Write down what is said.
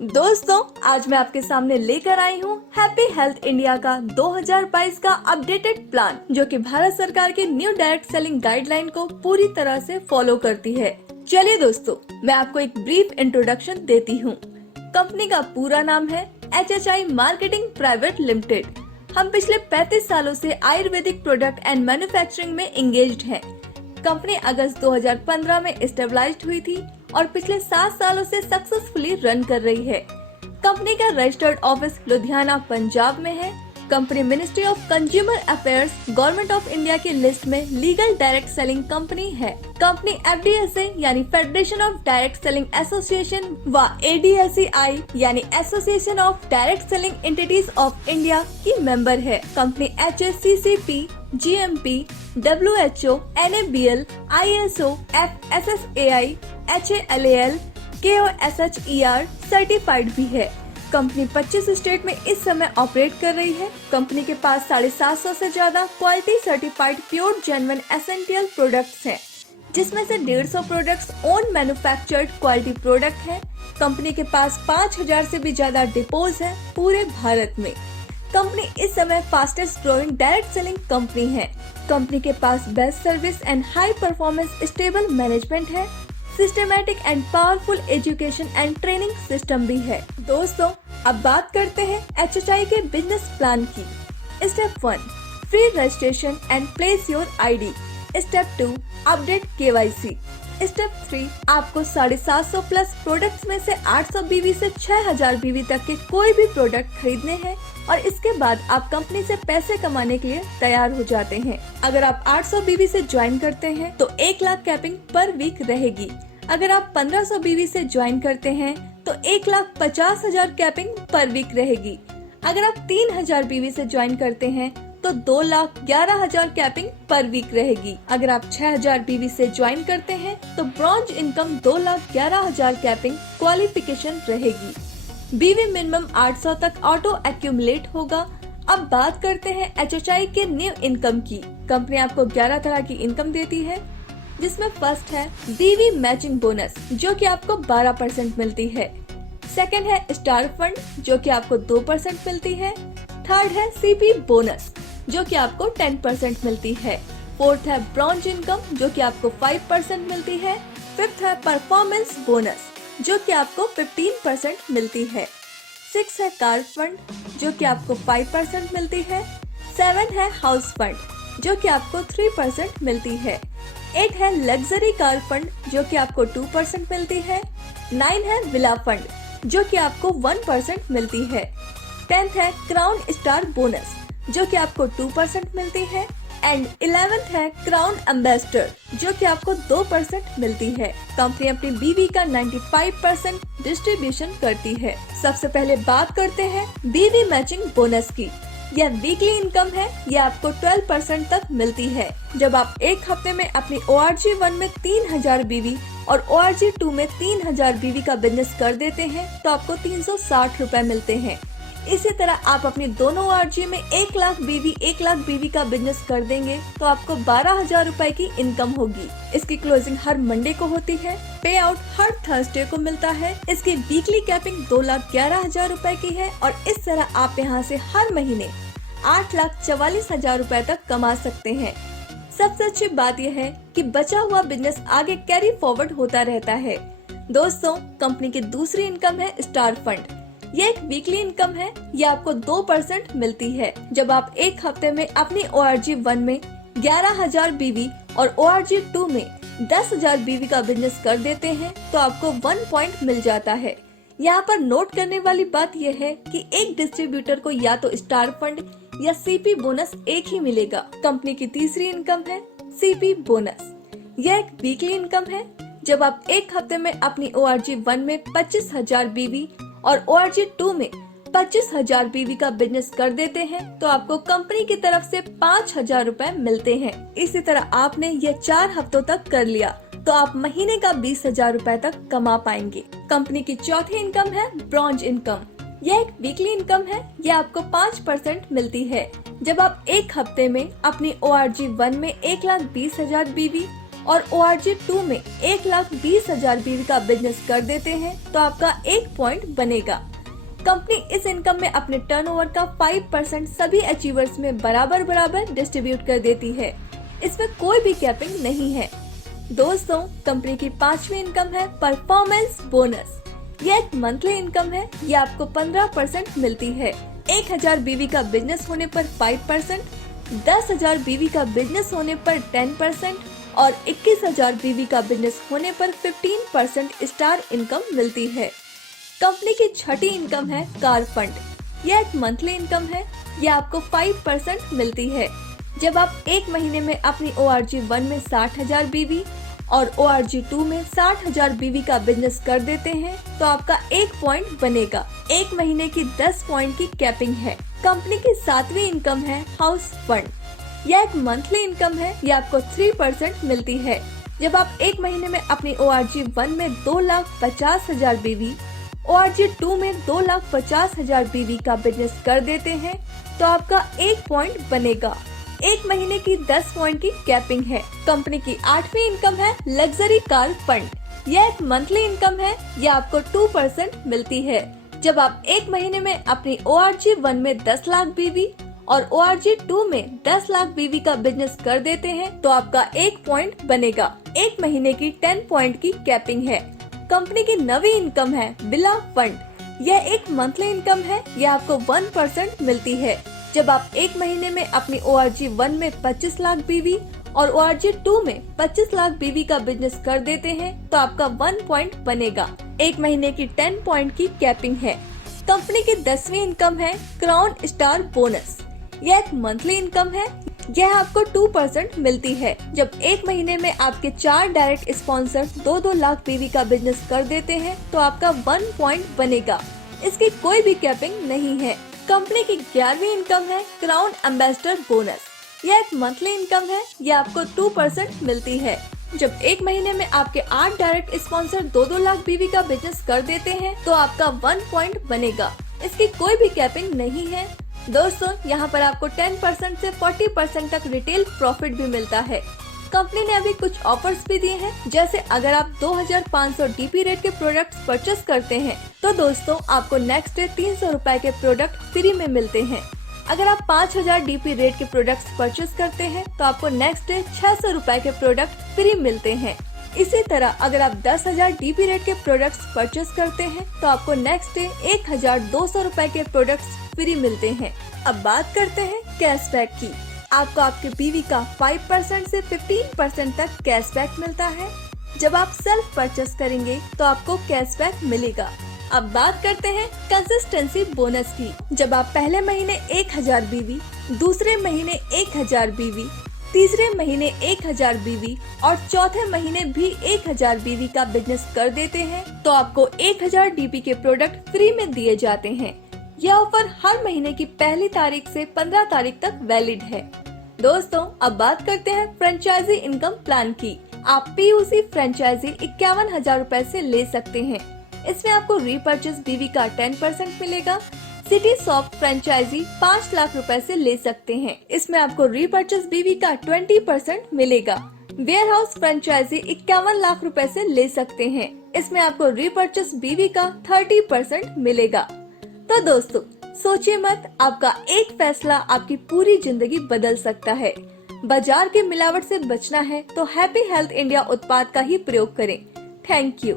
दोस्तों, आज मैं आपके सामने लेकर आई हूँ हैप्पी हेल्थ इंडिया का 2022 का अपडेटेड प्लान, जो कि भारत सरकार के न्यू डायरेक्ट सेलिंग गाइडलाइन को पूरी तरह से फॉलो करती है। चलिए दोस्तों, मैं आपको एक ब्रीफ इंट्रोडक्शन देती हूँ। कंपनी का पूरा नाम है HHI मार्केटिंग प्राइवेट लिमिटेड। हम पिछले 35 सालों से आयुर्वेदिक प्रोडक्ट एंड मैन्युफैक्चरिंग में एंगेज्ड हैं। कंपनी अगस्त 2015 में स्टेबलाइज्ड हुई थी और पिछले 7 सालों से सक्सेसफुली रन कर रही है। कंपनी का रजिस्टर्ड ऑफिस लुधियाना, पंजाब में है। Company ministry of consumer affairs, government of India की लिस्ट में लीगल डायरेक्ट सेलिंग कंपनी है। कंपनी FDSA यानी federation of direct selling association व ADSEI यानी association of direct selling entities of India की मेंबर है। Company HACCP, GMP, WHO, NABL, ISO, FSSAI, HALAL, KOSHER certified भी है। Company 25 state में इस समय ऑपरेट कर रही है। कंपनी के पास 750 से ज्यादा quality certified pure genuine essential products हैं, जिसमें से 150 products own manufactured quality product हैं। कंपनी के पास 5000 से भी ज्यादा डिपोज है पूरे भारत में। कंपनी इस समय fastest growing direct selling company है। कंपनी के पास best service and high performance stable management है। Systematic and powerful education and training system भी है। दोस्तों, अब बात करते हैं HHI के बिजनेस प्लान की। Step 1, free registration and place your ID। Step 2, update KYC। Step 3, आपको 750 प्लस प्रोडक्ट्स में से 800 BV से 6000 BV तक के कोई भी प्रोडक्ट खरीदने हैं और इसके बाद आप कंपनी से पैसे कमाने के लिए तैयार हो जाते हैं। अगर आप 800 BV से ज्वाइन करते हैं तो 1 लाख कैपिंग पर वीक रहेगी। अगर आप 1500 BV से ज्वाइन करते हैं तो 1,50,000 कैपिंग पर वीक रहेगी। अगर आप 3000 BV से ज्वाइन करते हैं तो 2,11,000 कैपिंग पर वीक रहेगी। अगर आप 6000 BV से ज्वाइन करते हैं तो ब्रॉन्ज इनकम 2,11,000 कैपिंग क्वालिफिकेशन रहेगी। BV मिनिमम 800 तक ऑटो एक्यूमुलेट होगा। अब बात करते हैं HHI के न्यू इनकम की। कंपनी आपको 11 तरह की इनकम देती है, जिसमें फर्स्ट है BV मैचिंग बोनस, जो कि आपको 12% मिलती है। सेकंड है स्टार फंड, जो कि आपको 2% मिलती है। थर्ड है CP बोनस, जो कि आपको 10% मिलती है। फोर्थ है ब्रॉन्ज इनकम, जो कि आपको 5% मिलती है। फिफ्थ है परफॉर्मेंस बोनस, जो कि आपको 15% मिलती है। सिक्स है कार फंड, जो कि आपको 5% मिलती है। 7 है हाउस फंड, जो कि आपको 3% मिलती है। 8 है लग्जरी कार फंड, जो कि आपको 2% मिलती है। 9 है विला फंड, जो कि आपको 1% मिलती है। 10th है क्राउन स्टार बोनस, जो कि आपको 2% मिलती है। एंड 11th है क्राउन एम्बेसडर, जो कि आपको 2% मिलती है। कंपनी अपनी BV का 95% डिस्ट्रीब्यूशन करती है। सबसे पहले बात करते हैं BV मैचिंग बोनस की। यह वीकली इनकम है। यह आपको 12% तक मिलती है। जब आप एक हफ्ते में अपनी ORG1 में 3000 BV और ORG2 में 3000 BV का बिजनेस कर देते हैं तो आपको 360 रुपए मिलते हैं। इसी तरह आप अपनी दोनों ORG में 1 लाख BV का बिजनेस कर देंगे तो आपको 12,000 रुपए की इनकम होगी। इसकी क्लोजिंग हर मंडे को होती है। पे आउट हर थर्सडे को मिलता है। इसकी वीकली कैपिंग 2,11,000 रुपए की है और इस तरह आप यहाँ से हर महीने 8,44,000 रुपए तक कमा सकते हैं। सबसे अच्छी बात यह है कि बचा हुआ बिजनेस आगे कैरी फॉरवर्ड होता रहता है। दोस्तों, कंपनी की दूसरी इनकम है स्टार फंड। ये एक वीकली इनकम है। ये आपको 2% मिलती है। जब आप एक हफ्ते में अपनी ORG1 में 11,000 BV और ORG2 में 10,000 BV का बिजनेस कर देते हैं तो आपको 1 पॉइंट मिल जाता है। यहाँ पर नोट करने वाली बात यह है कि एक डिस्ट्रीब्यूटर को या तो स्टार फंड या CP बोनस एक ही मिलेगा। कंपनी की तीसरी इनकम है CP बोनस। यह एक वीकली इनकम है। जब आप एक हफ्ते में अपनी ORG1 में 25,000 BV और ORG2 में 25,000 BV का बिजनेस कर देते हैं तो आपको कंपनी की तरफ से 5,000 रुपए मिलते हैं। इसी तरह आपने ये 4 हफ्तों तक कर लिया तो आप महीने का 20,000 रुपए तक कमा पाएंगे। कंपनी की चौथी इनकम है ब्रॉन्ज इनकम। यह एक वीकली इनकम है। यह आपको 5% मिलती है। जब आप एक हफ्ते में अपनी ORG1 में 1,20,000 BV और ORG2 में 1,20,000 BV का बिजनेस कर देते हैं तो आपका 1 पॉइंट बनेगा। कंपनी इस इनकम में अपने टर्नओवर का 5% सभी अचीवर्स में बराबर बराबर डिस्ट्रीब्यूट कर देती है। इसमें कोई भी कैपिंग नहीं है। दोस्तों, कंपनी की 5वीं इनकम है परफॉर्मेंस बोनस। यह एक मंथली इनकम है। ये आपको 15% मिलती है। 1,000 BV का बिजनेस होने पर 5%, 10,000 BV का बिजनेस होने पर 10% और 21,000 BV का बिजनेस होने पर 15% स्टार इनकम मिलती है। कंपनी की 6ठी इनकम है कार फंड। यह एक मंथली इनकम है। यह आपको 5% मिलती है। जब आप एक महीने में अपनी ORG1 में 60,000 BV और ORG2 में 60,000 BV का बिजनेस कर देते हैं तो आपका 1 पॉइंट बनेगा। एक महीने की 10 पॉइंट की कैपिंग है। कंपनी की 7वीं इनकम है हाउस फंड। यह एक मंथली इनकम है। यह आपको 3% मिलती है। जब आप एक महीने में अपनी ORG1 में 2,50,000 BV, ORG2 में 2,50,000 BV का बिजनेस कर देते हैं तो आपका 1 पॉइंट बनेगा। एक महीने की 10 पॉइंट की कैपिंग है। कंपनी की 8वीं इनकम है लग्जरी कार फंड। यह एक मंथली इनकम है। यह आपको 2% मिलती है। जब आप एक महीने में अपनी ORG1 में 10 लाख BV और ORG2 में 10 लाख BV का बिजनेस कर देते हैं तो आपका 1 पॉइंट बनेगा। एक महीने की 10 पॉइंट की कैपिंग है। कंपनी की 9वीं इनकम है बिला फंड। यह एक मंथली इनकम है। यह आपको 1% मिलती है। जब आप एक महीने में अपनी ORG1 में 25 लाख BV और ORG2 में 25 लाख BV का बिजनेस कर देते हैं तो आपका 1 पॉइंट बनेगा। एक महीने की 10 पॉइंट की कैपिंग है। कंपनी की 10वीं इनकम है क्राउन स्टार बोनस। यह एक मंथली इनकम है। यह आपको 2% मिलती है। जब एक महीने में आपके 4 डायरेक्ट स्पॉन्सर 2-2 लाख BV का बिजनेस कर देते हैं तो आपका 1 पॉइंट बनेगा। इसकी कोई भी कैपिंग नहीं है। कंपनी की 11वीं इनकम है क्राउन एम्बेसडर बोनस। यह एक मंथली इनकम है। यह आपको 2% मिलती है। जब एक महीने में आपके 8 डायरेक्ट स्पॉन्सर 2-2 लाख BV का बिजनेस कर देते हैं तो आपका 1 पॉइंट बनेगा। इसकी कोई भी कैपिंग नहीं है। दोस्तों, यहाँ पर आपको 10% से 40% तक रिटेल प्रॉफिट भी मिलता है। कंपनी ने अभी कुछ ऑफर्स भी दिए हैं, जैसे अगर आप 2,500 DP रेट के प्रोडक्ट्स परचेस करते हैं तो दोस्तों आपको नेक्स्ट डे 300 रुपए के प्रोडक्ट फ्री में मिलते हैं। अगर आप 5,000 DP रेट के प्रोडक्ट्स परचेस करते हैं तो आपको नेक्स्ट डे 600 रुपए के प्रोडक्ट फ्री मिलते हैं। इसी तरह अगर आप 10,000 DP रेट के प्रोडक्ट्स परचेस करते हैं तो आपको नेक्स्ट डे 1,200 रुपए के प्रोडक्ट्स फ्री मिलते हैं। अब बात करते हैं कैशबैक की। आपको आपके BV का 5% से 15% तक कैशबैक मिलता है। जब आप सेल्फ परचेस करेंगे तो आपको कैशबैक मिलेगा। अब बात करते हैं कंसिस्टेंसी बोनस की। जब आप पहले महीने 1,000 BV, दूसरे महीने 1,000 BV, तीसरे महीने 1,000 BV और चौथे महीने भी 1,000 BV का बिजनेस कर देते हैं तो आपको 1,000 DP के प्रोडक्ट फ्री में दिए जाते हैं। यह ऑफर हर महीने की पहली तारीख से 15 तारीख तक वैलिड है। दोस्तों, अब बात करते हैं फ्रेंचाइजी इनकम प्लान की। आप PUC फ्रेंचाइजी 51,000 रुपए से ले सकते हैं। इसमें आपको रीपर्चेस BV का 10% मिलेगा। सिटी सॉफ्ट फ्रेंचाइजी 5 लाख रुपए से ले सकते हैं। इसमें आपको रीपर्चेस BV का 20% मिलेगा। वेयर हाउस फ्रेंचाइजी 51 लाख रुपए से ले सकते हैं। इसमें आपको रीपर्चेस BV का 30% मिलेगा। तो दोस्तों, सोचिए मत, आपका एक फैसला आपकी पूरी जिंदगी बदल सकता है। बाजार की मिलावट से बचना है तो हैप्पी हेल्थ इंडिया उत्पाद का ही प्रयोग करें। Thank you.